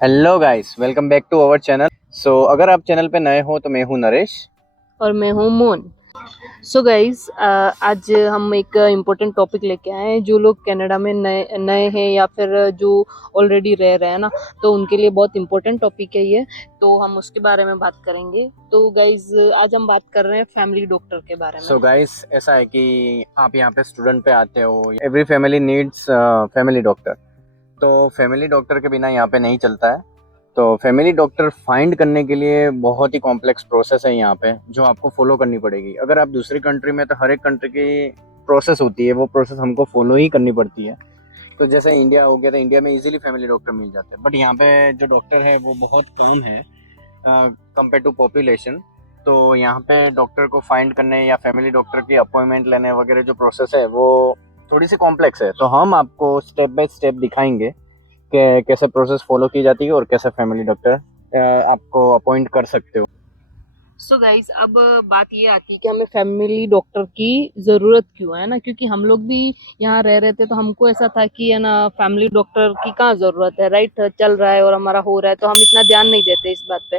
Hello guys, welcome back to our channel. अगर आप channel पे नए हो तो मैं हूं नरेश। और मैं हूँ मोन। सो गाइज, आज हम एक इम्पोर्टेंट टॉपिक लेके आए हैं। जो लोग कनाडा में नए नए हैं या फिर जो ऑलरेडी रह रहे हैं ना, तो उनके लिए बहुत इम्पोर्टेंट टॉपिक है ये। तो हम उसके बारे में बात करेंगे। तो गाइज, आज हम बात कर रहे हैं फैमिली डॉक्टर के बारे में। गाइस, ऐसा है कि आप यहाँ पे स्टूडेंट पे आते हो। Every family needs family doctor. तो फैमिली डॉक्टर के बिना यहाँ पे नहीं चलता है। तो फैमिली डॉक्टर फाइंड करने के लिए बहुत ही कॉम्प्लेक्स प्रोसेस है यहाँ पे, जो आपको फॉलो करनी पड़ेगी। अगर आप दूसरी कंट्री में, तो हर एक कंट्री की प्रोसेस होती है, वो प्रोसेस हमको फॉलो ही करनी पड़ती है। तो जैसे इंडिया हो गया, तो इंडिया में इजीली फैमिली डॉक्टर मिल जाते हैं, बट यहाँ पे जो डॉक्टर है वो बहुत कम है कंपेयर टू पॉपुलेशन। तो यहाँ पे डॉक्टर को फाइंड करने या फैमिली डॉक्टर की अपॉइंटमेंट लेने वगैरह जो प्रोसेस है वो थोड़ी सी कॉम्प्लेक्स है। तो हम आपको स्टेप बाय स्टेप दिखाएंगे कि कैसे प्रोसेस फॉलो की जाती है और कैसे फैमिली डॉक्टर आपको अपॉइंट कर सकते हो। सो गाइज, अब बात ये आती है कि हमें फैमिली डॉक्टर की ज़रूरत क्यों है ना, क्योंकि हम लोग भी यहाँ रह रहे थे तो हमको ऐसा था कि है ना, फैमिली डॉक्टर की कहाँ ज़रूरत है, राइट। चल रहा है और हमारा हो रहा है तो हम इतना ध्यान नहीं देते इस बात पे।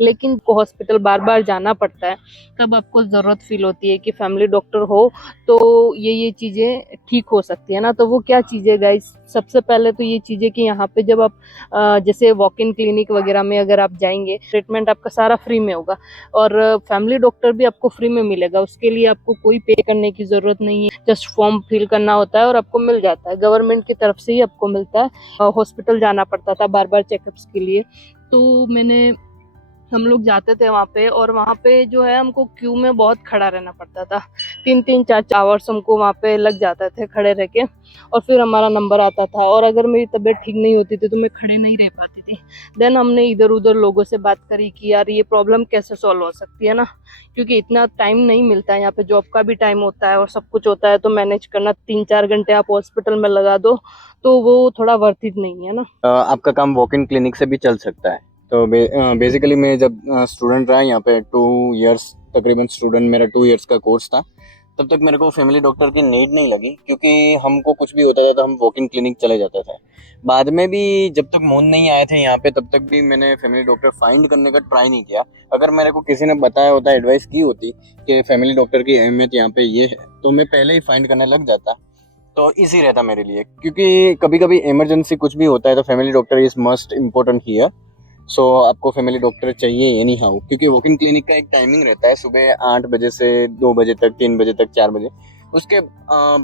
लेकिन को हॉस्पिटल बार बार जाना पड़ता है, तब आपको ज़रूरत फील होती है कि फैमिली डॉक्टर हो तो ये चीज़ें ठीक हो सकती है ना। तो वो क्या चीज़ें गाइज, सबसे पहले तो ये चीज़ें कि यहाँ पे जब आप जैसे वॉक इन क्लिनिक वगैरह में अगर आप जाएंगे, ट्रीटमेंट आपका सारा फ्री में होगा और फैमिली डॉक्टर भी आपको फ्री में मिलेगा। उसके लिए आपको कोई पे करने की ज़रूरत नहीं है, जस्ट फॉर्म फिल करना होता है और आपको मिल जाता है। गवर्नमेंट की तरफ से ही आपको मिलता है। हॉस्पिटल जाना पड़ता था बार बार चेकअप्स के लिए। तो हम लोग जाते थे वहाँ पे, और वहाँ पे जो है हमको क्यू में बहुत खड़ा रहना पड़ता था। 3-3 4 आवर्स हमको वहाँ पे लग जाते थे खड़े रह के, और फिर हमारा नंबर आता था। और अगर मेरी तबीयत ठीक नहीं होती थी तो मैं खड़े नहीं रह पाती थी। देन हमने इधर उधर लोगों से बात करी कि यार ये प्रॉब्लम कैसे सॉल्व हो सकती है ना, क्योंकि इतना टाइम नहीं मिलता है यहाँ पे। जॉब का भी टाइम होता है और सब कुछ होता है, तो मैनेज करना 3-4 घंटे आप हॉस्पिटल में लगा दो तो वो थोड़ा वर्थ इट नहीं है ना। आपका काम वॉक इन क्लिनिक से भी चल सकता है। तो बेसिकली मैं जब स्टूडेंट रहा यहाँ पे 2 इयर्स, तकरीबन स्टूडेंट मेरा 2 इयर्स का कोर्स था, तब तक मेरे को फैमिली डॉक्टर की नीड नहीं लगी, क्योंकि हमको कुछ भी होता था तो हम वॉक इन क्लिनिक चले जाते थे। बाद में भी जब तक मोन नहीं आए थे यहाँ पे, तब तक भी मैंने फैमिली डॉक्टर फाइंड करने का ट्राई नहीं किया। अगर मेरे को किसी ने बताया होता, एडवाइस की होती कि फैमिली डॉक्टर की अहमियत यहाँ पे ये है, तो मैं पहले ही फाइंड करने लग जाता। तो इजी रहता मेरे लिए, क्योंकि कभी कभी इमरजेंसी कुछ भी होता है तो family doctor is must important here. आपको फैमिली डॉक्टर चाहिए एनी हाउ, क्योंकि वॉकिंग क्लिनिक का एक टाइमिंग रहता है, सुबह 8 बजे से 2 बजे तक, 3 बजे तक, 4 बजे। उसके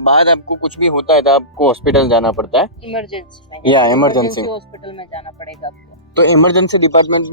बाद आपको कुछ भी होता है तो आपको हॉस्पिटल जाना पड़ता है। इमरजेंसी में, या इमरजेंसी इमरजेंसी। हॉस्पिटल में जाना पड़ेगा आपको। तो इमरजेंसी डिपार्टमेंट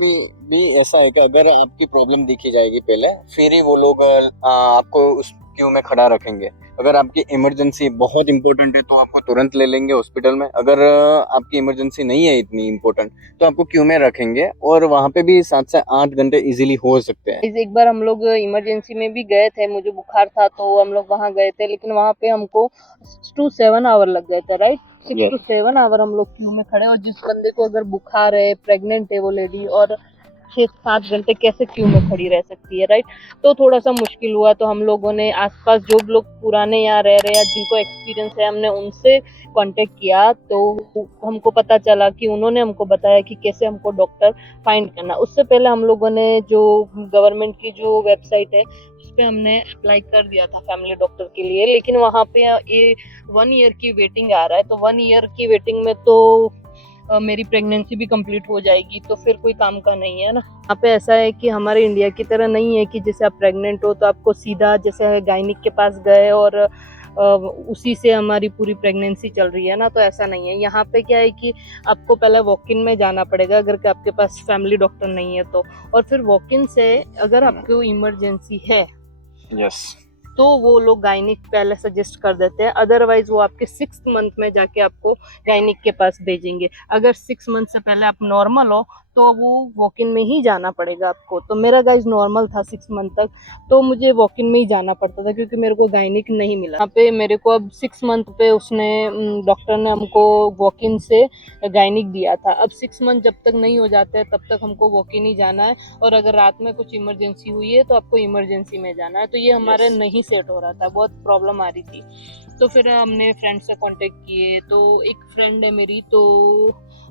भी ऐसा है कि अगर आपकी प्रॉब्लम दिखी जाएगी पहले, फिर ही वो लोग आपको उस क्यू में खड़ा रखेंगे। अगर आपकी इमरजेंसी बहुत इंपॉर्टेंट है तो आपको तुरंत ले लेंगे हॉस्पिटल में। अगर आपकी इमरजेंसी नहीं है इतनी इंपॉर्टेंट, तो आपको क्यू में रखेंगे, और वहाँ पे भी 7 से 8 घंटे इजीली हो सकते हैं। एक बार हम लोग इमरजेंसी में भी गए थे, मुझे बुखार था तो हम लोग वहाँ गए थे, लेकिन वहाँ पे हमको 6 to 7 आवर लग गए थे, राइट। 6 to 7 आवर हम लोग क्यू में खड़े। और जिस बंदे को अगर बुखार है, प्रेग्नेंट है वो लेडी, और 6-7 घंटे कैसे क्यू में खड़ी रह सकती है, राइट। तो थोड़ा सा मुश्किल हुआ। तो हम लोगों ने आसपास जो लोग पुराने यहाँ रह रहे हैं, जिनको एक्सपीरियंस है, हमने उनसे कांटेक्ट किया। तो हमको पता चला कि उन्होंने हमको बताया कि कैसे हमको डॉक्टर फाइंड करना। उससे पहले हम लोगों ने जो गवर्नमेंट की जो वेबसाइट है उस पर हमने अप्लाई कर दिया था फैमिली डॉक्टर के लिए, लेकिन वहाँ पे ये 1 ईयर की वेटिंग आ रहा है। तो 1 ईयर की वेटिंग में तो मेरी प्रेगनेंसी भी कंप्लीट हो जाएगी, तो फिर कोई काम का नहीं है ना। यहाँ पे ऐसा है कि हमारे इंडिया की तरह नहीं है कि जैसे आप प्रेग्नेंट हो तो आपको सीधा जैसे गायनिक के पास गए और उसी से हमारी पूरी प्रेगनेंसी चल रही है ना। तो ऐसा नहीं है। यहाँ पे क्या है कि आपको पहले वॉक इन में जाना पड़ेगा अगर आपके पास फैमिली डॉक्टर नहीं है तो। और फिर वॉक इन से अगर आपको इमरजेंसी है, यस। तो वो लोग गायनिक पहले सजेस्ट कर देते हैं। अदरवाइज वो आपके 6th मंथ में जाके आपको गायनिक के पास भेजेंगे। अगर 6 मंथ से पहले आप नॉर्मल हो तो वो वॉक इन में ही जाना पड़ेगा आपको। तो मेरा गाइज नॉर्मल था 6 मंथ तक, तो मुझे वॉक इन में ही जाना पड़ता था क्योंकि मेरे को गायनिक नहीं मिला। यहाँ पे मेरे को अब 6 मंथ पे उसने डॉक्टर ने हमको वॉक इन से गायनिक दिया था। अब 6 मंथ जब तक नहीं हो जाते तब तक हमको वॉक इन ही जाना है। और अगर रात में कुछ इमरजेंसी हुई है तो आपको इमरजेंसी में जाना है। तो ये हमारे यस। नहीं सेट हो रहा था, बहुत प्रॉब्लम आ रही थी। तो फिर हमने फ्रेंड से कांटेक्ट किए। तो एक फ्रेंड है मेरी, तो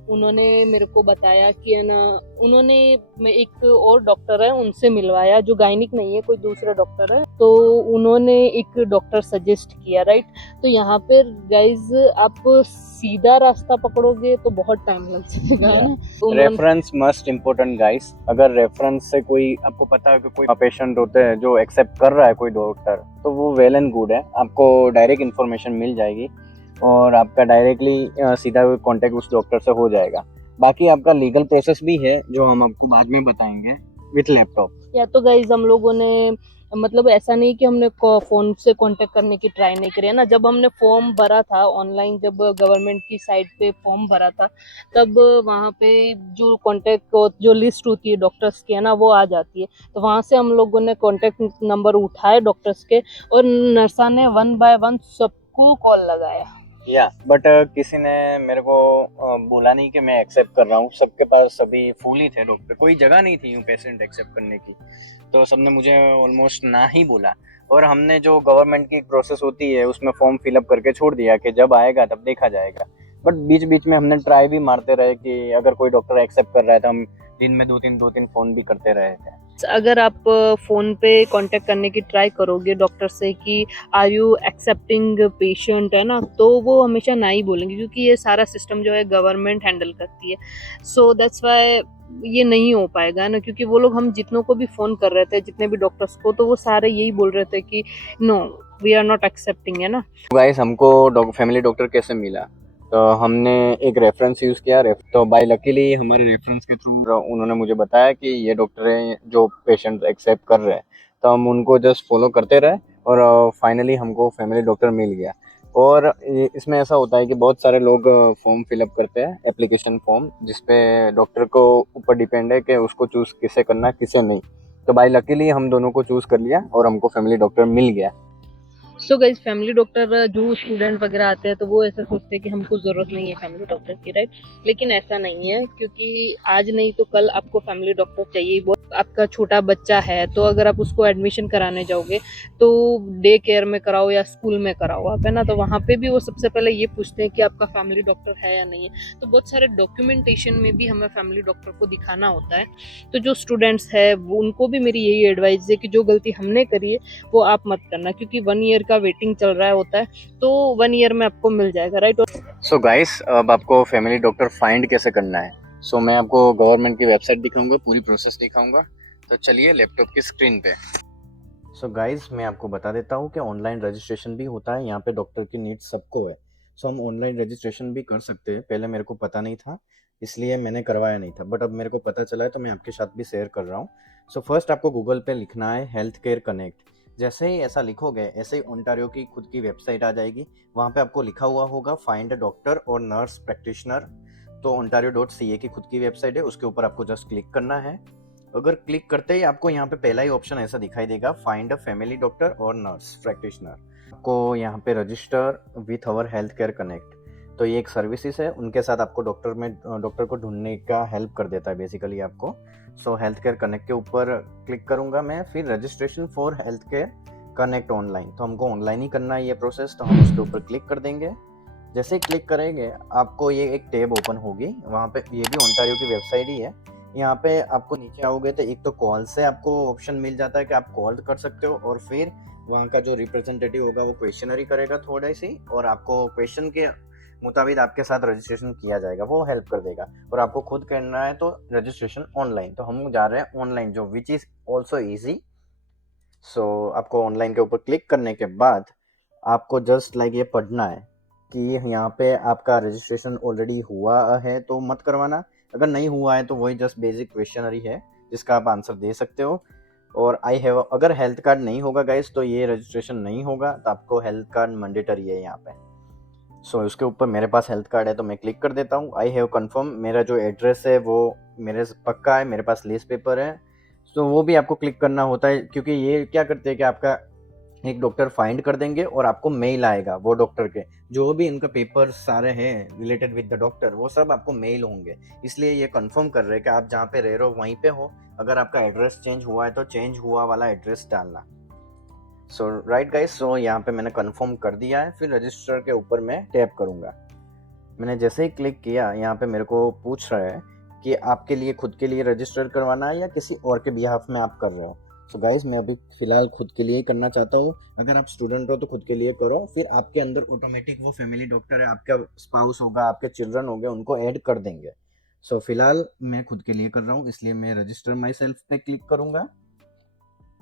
उन्होंने मेरे को बताया कि है ना, उन्होंने एक और डॉक्टर है उनसे मिलवाया जो गायनिक नहीं है, कोई दूसरा डॉक्टर है, तो उन्होंने एक डॉक्टर सजेस्ट किया, राइट। तो यहाँ पे गाइज आप सीधा रास्ता पकड़ोगे तो बहुत टाइम लग जाएगा, है ना। उन्होंने रेफरेंस मस्ट इम्पोर्टेंट गाइस। अगर रेफरेंस से कोई आपको पता है कि कोई पेशेंट होते हैं जो एक्सेप्ट कर रहा है कोई डॉक्टर, तो वो वेल एंड गुड है, आपको डायरेक्ट इन्फॉर्मेशन मिल जाएगी और आपका डायरेक्टली सीधा कांटेक्ट उस डॉक्टर से हो जाएगा। बाकी आपका लीगल प्रोसेस भी है जो हम आपको बाद में बताएंगे विथ लैपटॉप। या तो गाइज हम लोगों ने, मतलब ऐसा नहीं कि हमने फोन से कांटेक्ट करने की ट्राई नहीं करी है ना। जब हमने फॉर्म भरा था ऑनलाइन, जब गवर्नमेंट की साइट पे फॉर्म भरा था, तब वहाँ पे जो कांटेक्ट जो लिस्ट होती है डॉक्टर्स की, है ना, वो आ जाती है। तो वहाँ से हम लोगों ने कांटेक्ट नंबर उठाए डॉक्टर्स के, और नर्सा ने 1 बाय 1 सबको कॉल लगाया। बट किसी ने मेरे को बोला नहीं कि मैं एक्सेप्ट कर रहा हूँ। सबके पास सभी फुल ही थे डॉक्टर, कोई जगह नहीं थी यूँ पेशेंट एक्सेप्ट करने की, तो सबने मुझे ऑलमोस्ट ना ही बोला। और हमने जो गवर्नमेंट की प्रोसेस होती है उसमें फॉर्म फिलअप करके छोड़ दिया कि जब आएगा तब देखा जाएगा। बट बीच बीच में हमने ट्राई भी मारते रहे कि अगर कोई डॉक्टर एक्सेप्ट कर रहा है तो हम दिन में 2-3 फ़ोन भी करते रहे थे। अगर आप फोन पे कांटेक्ट करने की ट्राई करोगे डॉक्टर से कि आर यू एक्सेप्टिंग पेशेंट, है ना, तो वो हमेशा ना ही बोलेंगे, क्योंकि ये सारा सिस्टम जो है गवर्नमेंट हैंडल करती है। सो दैट्स वाई ये नहीं हो पाएगा ना, क्योंकि वो लोग, हम जितनों को भी फोन कर रहे थे, जितने भी डॉक्टर्स को, तो वो सारे यही बोल रहे थे कि no, we are not accepting, है ना। गाइस हमको फैमिली डॉक्टर कैसे मिला, तो हमने एक रेफरेंस यूज़ किया। तो बाय लकीली हमारे रेफरेंस के थ्रू उन्होंने मुझे बताया कि ये डॉक्टर हैं जो पेशेंट एक्सेप्ट कर रहे हैं, तो हम उनको जस्ट फॉलो करते रहे और फाइनली हमको फैमिली डॉक्टर मिल गया। और इसमें ऐसा होता है कि बहुत सारे लोग फॉर्म फिलअप करते हैं, एप्लीकेशन फॉर्म, जिसपे डॉक्टर को ऊपर डिपेंड है कि उसको चूज़ किसे करना है किसे नहीं। तो बाय लकीली हम दोनों को चूज़ कर लिया और हमको फैमिली डॉक्टर मिल गया। सो गाइस, फैमिली डॉक्टर जो स्टूडेंट वगैरह आते हैं तो वो ऐसा सोचते हैं कि हमको ज़रूरत नहीं है फैमिली डॉक्टर की, राइट। लेकिन ऐसा नहीं है, क्योंकि आज नहीं तो कल आपको फैमिली डॉक्टर चाहिए। वो आपका छोटा बच्चा है तो अगर आप उसको एडमिशन कराने जाओगे तो डे केयर में कराओ या स्कूल में कराओ आप, है ना, तो वहाँ पे भी वो सबसे पहले ये पूछते हैं कि आपका फैमिली डॉक्टर है या नहीं है। तो बहुत सारे डॉक्यूमेंटेशन में भी हमें फैमिली डॉक्टर को दिखाना होता है। तो जो स्टूडेंट्स है वो, उनको भी मेरी यही एडवाइस है कि जो गलती हमने करी है वो आप मत करना, क्योंकि 1 ईयर का वेटिंग चल रहा होता है, तो 1 ईयर में आपको मिल जाएगा, राइट। सो गाइस अब आपको फैमिली डॉक्टर फाइंड कैसे करना है, सो मैं आपको गवर्नमेंट की वेबसाइट दिखाऊंगा, पूरी प्रोसेस दिखाऊंगा। तो चलिए लैपटॉप की स्क्रीन पे। सो गाइस मैं आपको बता देता हूँ कि ऑनलाइन रजिस्ट्रेशन भी होता है यहाँ पे, डॉक्टर की नीड सबको है। सो हम ऑनलाइन रजिस्ट्रेशन भी कर सकते हैं। पहले मेरे को पता नहीं था इसलिए मैंने करवाया नहीं था, बट अब मेरे को पता चला है तो मैं आपके साथ भी शेयर कर रहा हूँ। सो फर्स्ट आपको गूगल पे लिखना है हेल्थ केयर कनेक्ट। जैसे ही ऐसा लिखोगे ऐसे ही ओंटारियो की खुद की वेबसाइट आ जाएगी। वहाँ पे आपको लिखा हुआ होगा फाइंड अ डॉक्टर और नर्स प्रैक्टिशनर। तो ontario.ca की खुद की वेबसाइट है, उसके ऊपर आपको जस्ट क्लिक करना है। अगर क्लिक करते ही आपको यहाँ पे पहला ही ऑप्शन ऐसा दिखाई देगा फाइंड अ फैमिली डॉक्टर और नर्स प्रैक्टिशनर। आपको यहाँ पे register with our health care connect. तो ये एक सर्विसेज है, उनके साथ आपको डॉक्टर को ढूंढने का हेल्प कर देता है बेसिकली आपको। सो हेल्थ केयर कनेक्ट के ऊपर क्लिक करूंगा मैं, फिर registration for health care connect online. तो हमको ऑनलाइन ही करना है ये प्रोसेस, तो हम उसके ऊपर क्लिक कर देंगे। जैसे ही क्लिक करेंगे आपको ये एक टैब ओपन होगी, वहाँ पे ये भी ओंटारियो की वेबसाइट ही है। यहाँ पे आपको नीचे आओगे तो एक तो कॉल से आपको ऑप्शन मिल जाता है कि आप कॉल कर सकते हो, और फिर वहाँ का जो रिप्रेजेंटेटिव होगा वो क्वेश्चनरी करेगा थोड़ी सी, और आपको क्वेश्चन के मुताबिक आपके साथ रजिस्ट्रेशन किया जाएगा, वो हेल्प कर देगा। और आपको खुद करना है तो रजिस्ट्रेशन ऑनलाइन, तो हम जा रहे हैं ऑनलाइन, जो विच इज़ ऑल्सो ईजी। सो आपको ऑनलाइन के ऊपर क्लिक करने के बाद आपको जस्ट लाइक ये पढ़ना है कि यहाँ पे आपका रजिस्ट्रेशन ऑलरेडी हुआ है तो मत करवाना, अगर नहीं हुआ है तो वही जस्ट बेसिक क्वेश्चनरी है जिसका आप आंसर दे सकते हो। और अगर हेल्थ कार्ड नहीं होगा गाइस तो ये रजिस्ट्रेशन नहीं होगा, तो आपको हेल्थ कार्ड मैंडेटरी है यहाँ पे। सो उसके ऊपर मेरे पास हेल्थ कार्ड है तो मैं क्लिक कर देता हूँ आई हैव कन्फर्म। मेरा जो एड्रेस है वो मेरे पक्का है, मेरे पास लीज पेपर है। सो वो भी आपको क्लिक करना होता है, क्योंकि ये क्या करते हैं कि आपका एक डॉक्टर फाइंड कर देंगे और आपको मेल आएगा वो डॉक्टर के, जो भी इनका पेपर सारे हैं रिलेटेड विद द डॉक्टर वो सब आपको मेल होंगे। इसलिए ये कंफर्म कर रहे हैं कि आप जहाँ पे रह रहे हो वहीं पे हो। अगर आपका एड्रेस चेंज हुआ है तो चेंज हुआ वाला एड्रेस डालना। सो राइट गाइस, सो यहाँ पे मैंने कंफर्म कर दिया है, फिर रजिस्टर के ऊपर मैं टैप करूँगा। मैंने जैसे ही क्लिक किया यहाँ पे मेरे को पूछ रहा है कि आपके लिए खुद के लिए रजिस्टर करवाना है या किसी और के बिहाफ में आप कर रहे हो। सो गाइस मैं अभी फ़िलहाल खुद के लिए ही करना चाहता हूँ। अगर आप स्टूडेंट हो तो खुद के लिए करो, फिर आपके अंदर ऑटोमेटिक वो फैमिली डॉक्टर है, आपका स्पाउस होगा, आपके चिल्ड्रन होंगे, उनको ऐड कर देंगे। सो फिलहाल मैं खुद के लिए कर रहा हूँ, इसलिए मैं रजिस्टर माई सेल्फ पे क्लिक करूँगा।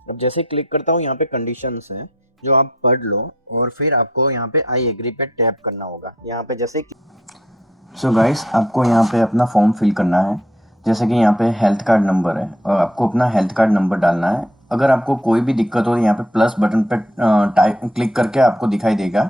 अब जैसे ही क्लिक करता हूँ यहाँ पे कंडीशंस हैं जो आप पढ़ लो और फिर आपको यहाँ पे आई एग्री पे टैप करना होगा। यहाँ पे जैसे सो गाइस आपको यहाँ पे अपना फॉर्म फिल करना है। जैसे कि यहाँ पे हेल्थ कार्ड नंबर है और आपको अपना हेल्थ कार्ड नंबर डालना है। अगर आपको कोई भी दिक्कत हो यहाँ पे प्लस बटन पे टाइप क्लिक करके आपको दिखाई देगा।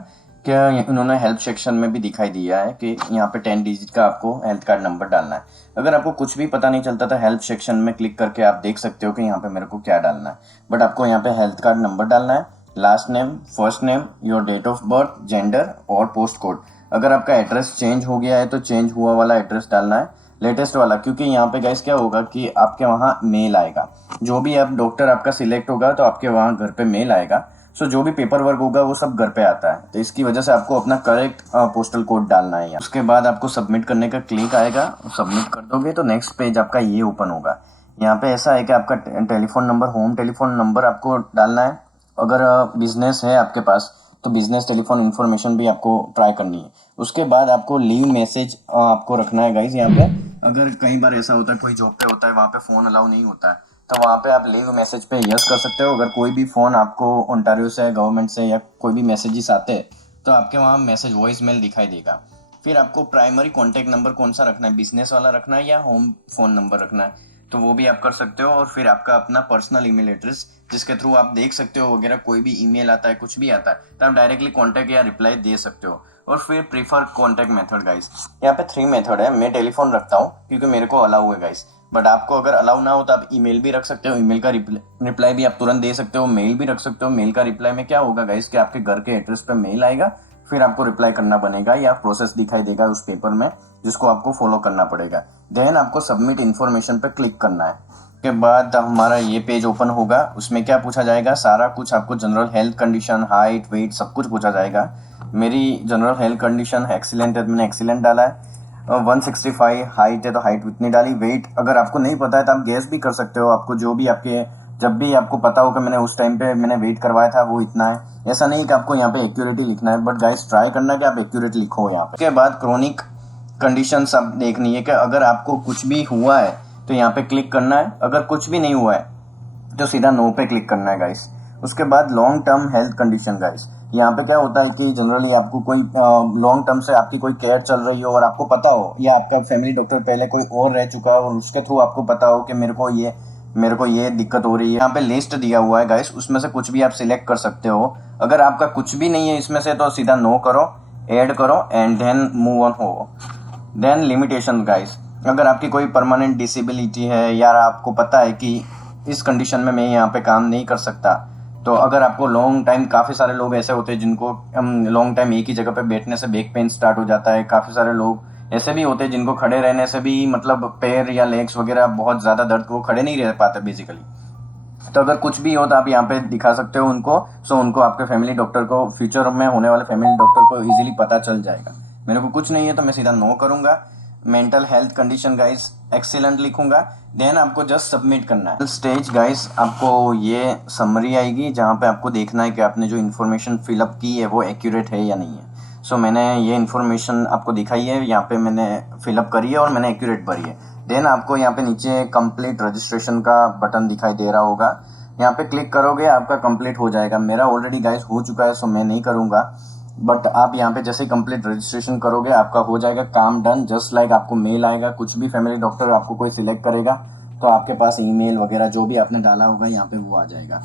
क्या उन्होंने हेल्प सेक्शन में भी दिखाई दिया है कि यहाँ पे 10 डिजिट का आपको हेल्थ कार्ड नंबर डालना है। अगर आपको कुछ भी पता नहीं चलता तो हेल्प सेक्शन में क्लिक करके आप देख सकते हो कि यहाँ पे मेरे को क्या डालना है। बट आपको यहाँ पे हेल्थ कार्ड नंबर डालना है, last name, first name, your date of birth, gender और पोस्ट कोड। अगर आपका एड्रेस चेंज हो गया है तो चेंज हुआ वाला एड्रेस डालना है, लेटेस्ट वाला, क्योंकि यहाँ पे गाइस क्या होगा कि आपके वहाँ मेल आएगा। जो भी आप डॉक्टर आपका सिलेक्ट होगा तो आपके वहाँ घर पे मेल आएगा। सो जो भी पेपर वर्क होगा वो सब घर पे आता है, तो इसकी वजह से आपको अपना करेक्ट पोस्टल कोड डालना है। उसके बाद आपको सबमिट करने का क्लिक आएगा, सबमिट कर दोगे तो नेक्स्ट पेज आपका ये ओपन होगा। यहाँ पे ऐसा है कि आपका telephone number, home telephone number आपको डालना है। अगर बिजनेस है आपके पास तो बिजनेस टेलीफोन इन्फॉर्मेशन भी आपको ट्राई करनी है। उसके बाद आपको लीव मैसेज आपको रखना है गाइज। यहाँ पे अगर कई बार ऐसा होता है कोई जॉब पे होता है वहाँ पे फ़ोन अलाउ नहीं होता है, तो वहाँ पे आप लीव मैसेज पे यस कर सकते हो। अगर कोई भी फ़ोन आपको ओंटारियो से, गवर्नमेंट से या कोई भी मैसेजेस आते हैं तो आपके वहाँ मैसेज वॉइस मेल दिखाई देगा। फिर आपको प्राइमरी कॉन्टैक्ट नंबर कौन सा रखना है, बिजनेस वाला रखना है या होम फ़ोन नंबर रखना है, तो वो भी आप कर सकते हो। और फिर आपका अपना पर्सनल ईमेल एड्रेस जिसके थ्रू आप देख सकते हो वगैरह, कोई भी ईमेल आता है, कुछ भी आता है तो आप डायरेक्टली कॉन्टैक्ट या रिप्लाई दे सकते हो। और फिर प्रीफर कॉन्टैक्ट मेथड गाइस, यहाँ पे 3 मेथड है। मैं टेलीफोन रखता हूँ क्योंकि मेरे को अलाउ है गाइस, बट आपको अगर अलाउ ना हो तो आप ईमेल भी रख सकते हो। ईमेल का रिप्लाई भी आप तुरंत दे सकते हो, मेल भी रख सकते हो। मेल का रिप्लाई में क्या होगा गाइस कि आपके घर के एड्रेस पे मेल आएगा, फिर आपको रिप्लाई करना बनेगा या प्रोसेस दिखाई देगा उस पेपर में जिसको आपको फॉलो करना पड़ेगा। देन आपको सबमिट इन्फॉर्मेशन पे क्लिक करना है। के बाद हमारा ये पेज ओपन होगा। उसमें क्या पूछा जाएगा, सारा कुछ आपको general health condition, height, weight सब कुछ पूछा जाएगा। मेरी जनरल हेल्थ कंडीशन एक्सीलेंट है, मैंने एक्सीलेंट डाला है। 165 हाइट है तो हाइट इतनी डाली। वेट अगर आपको नहीं पता है तो आप गैस भी कर सकते हो। आपको जो भी आपके, जब भी आपको पता हो कि मैंने उस टाइम पे मैंने वेट करवाया था वो इतना है, ऐसा नहीं कि आपको यहाँ पे एक्यूरेटली लिखना है, बट गाइस ट्राई करना है कि आप एक्यूरेट लिखो यहाँ पे। उसके बाद क्रोनिक कंडीशंस आप देखनी है कि अगर आपको कुछ भी हुआ है तो यहाँ पे क्लिक करना है, अगर कुछ भी नहीं हुआ है तो सीधा नो पे क्लिक करना है गाइस। उसके बाद long term health condition guys, यहाँ पे क्या होता है कि जनरली आपको कोई लॉन्ग टर्म से आपकी कोई केयर चल रही हो और आपको पता हो, या आपका फैमिली डॉक्टर पहले कोई और रह चुका हो और उसके थ्रू आपको पता हो कि मेरे को ये दिक्कत हो रही है। यहाँ पे लिस्ट दिया हुआ है गाइस, उसमें से कुछ भी आप सिलेक्ट कर सकते हो। अगर आपका कुछ भी नहीं है इसमें से तो सीधा नो करो, ऐड करो एंड देन मूव ऑन हो। देन लिमिटेशन गाइस, अगर आपकी कोई परमानेंट डिसेबिलिटी है या आपको पता है कि इस कंडीशन में मैं यहाँ पे काम नहीं कर सकता, तो अगर आपको लॉन्ग टाइम, काफ़ी सारे लोग ऐसे होते हैं जिनको लॉन्ग टाइम एक ही जगह पे बैठने से बैक पेन स्टार्ट हो जाता है। काफ़ी सारे लोग ऐसे भी होते हैं जिनको खड़े रहने से भी मतलब पैर या लेग्स वगैरह बहुत ज़्यादा दर्द, वो खड़े नहीं रह पाते बेसिकली। तो अगर कुछ भी हो तो आप यहाँ पे दिखा सकते हो उनको। सो उनको, आपके फैमिली डॉक्टर को, फ्यूचर में होने वाले फैमिली डॉक्टर को इजीली पता चल जाएगा। मेरे को कुछ नहीं है तो मैं सीधा नो करूँगा। Mental health condition guys excellent लिखूंगा। देन आपको जस्ट सबमिट करना है। स्टेज गाइस आपको ये समरी आएगी जहाँ पे आपको देखना है कि आपने जो इन्फॉर्मेशन फिलअप की है वो एक्यूरेट है या नहीं है। सो मैंने ये इन्फॉर्मेशन आपको दिखाई है, यहाँ पे मैंने फिलअप करी है और मैंने एक्यूरेट भरी है। देन आपको यहाँ पे नीचे कंप्लीट रजिस्ट्रेशन का बटन दिखाई दे रहा होगा, यहाँ पे क्लिक करोगे आपका कंप्लीट हो जाएगा। मेरा ऑलरेडी गाइस हो चुका है, सो मैं नहीं करूँगा, बट आप यहाँ पे जैसे कंप्लीट रजिस्ट्रेशन करोगे आपका हो जाएगा काम डन। जस्ट लाइक आपको मेल आएगा, कुछ भी फैमिली डॉक्टर आपको कोई सिलेक्ट करेगा तो आपके पास ईमेल वगैरह जो भी आपने डाला होगा यहाँ पे वो आ जाएगा।